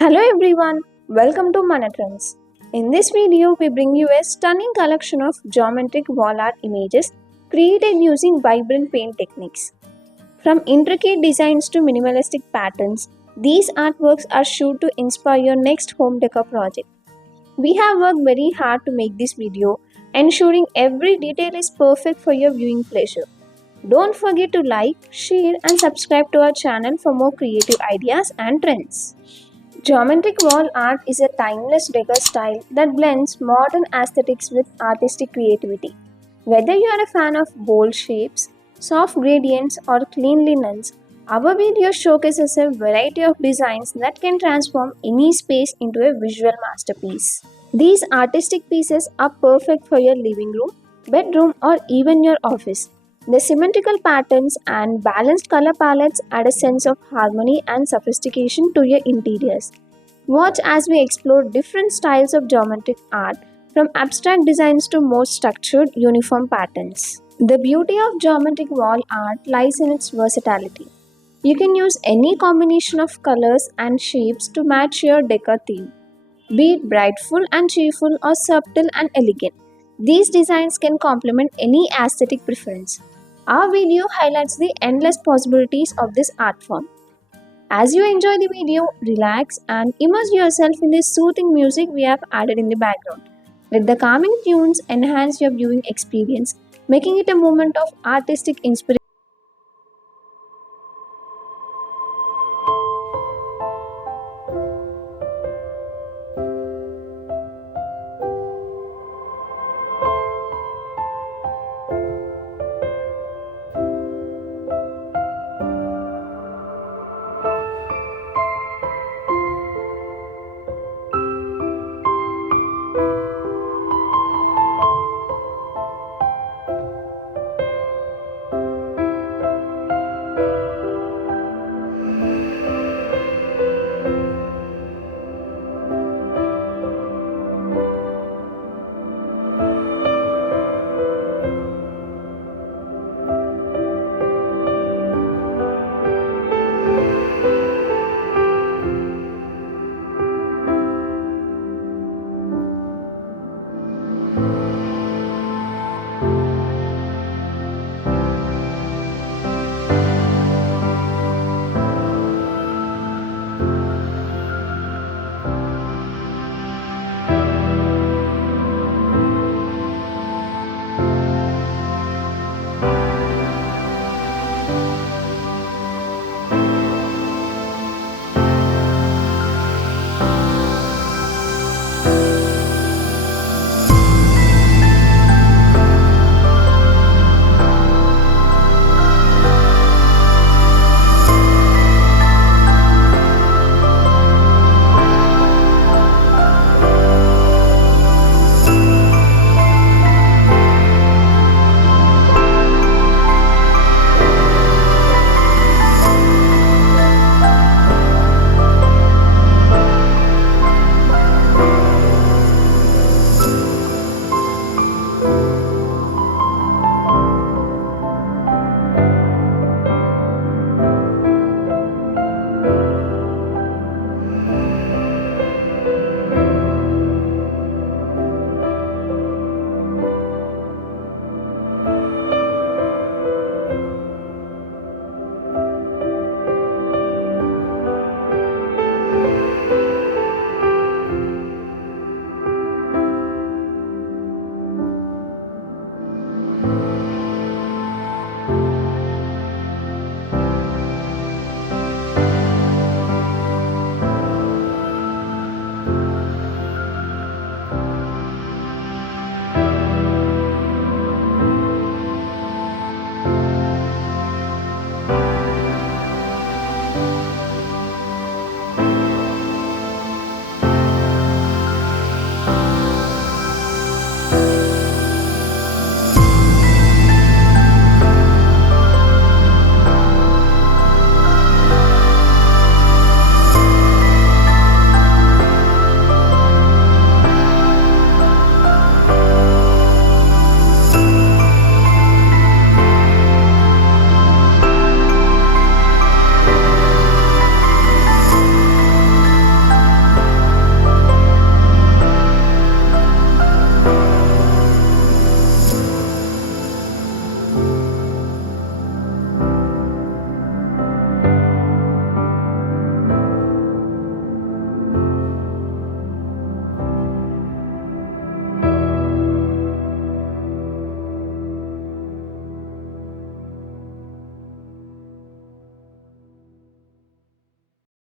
Hello everyone, welcome to Manatrends. In this video, we bring you a stunning collection of geometric wall art images created using vibrant paint techniques. From intricate designs to minimalistic patterns, these artworks are sure to inspire your next home decor project. We have worked very hard to make this video, ensuring every detail is perfect for your viewing pleasure. Don't forget to like, share, and subscribe to our channel for more creative ideas and trends. Geometric wall art is a timeless decor style that blends modern aesthetics with artistic creativity. Whether you are a fan of bold shapes, soft gradients, or clean linens, our video showcases a variety of designs that can transform any space into a visual masterpiece. These artistic pieces are perfect for your living room, bedroom, or even your office. The symmetrical patterns and balanced color palettes add a sense of harmony and sophistication to your interiors. Watch as we explore different styles of geometric art, from abstract designs to more structured, uniform patterns. The beauty of geometric wall art lies in its versatility. You can use any combination of colors and shapes to match your decor theme, be it brightful and cheerful or subtle and elegant. These designs can complement any aesthetic preference. Our video highlights the endless possibilities of this art form. As you enjoy the video, relax and immerse yourself in the soothing music we have added in the background. Let the calming tunes enhance your viewing experience, making it a moment of artistic inspiration.